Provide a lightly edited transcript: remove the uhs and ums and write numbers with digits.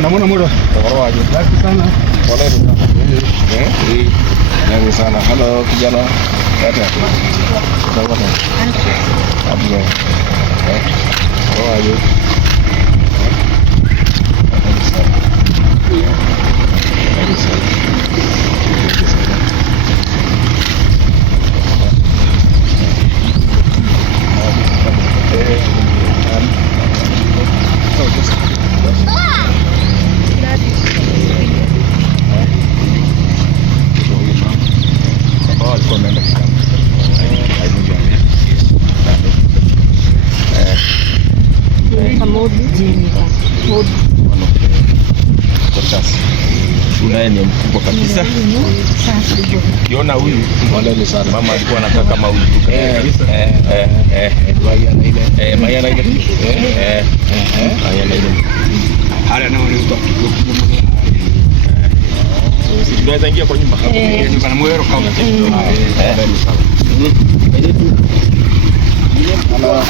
Namuna muda. Tawarwaje? Asante sana. Pole sana. Halo kijana. Kata. Sawa. Ablo. Tawarwaje? Unaye ni mkubwa kabisa. Ukiona huyu pole sana. Mama alikuwa anataka kama huyu. Mayana ile. Haya na wale tunaweza ingia kwa nyumba. Nyumba na mwero kama. Halo,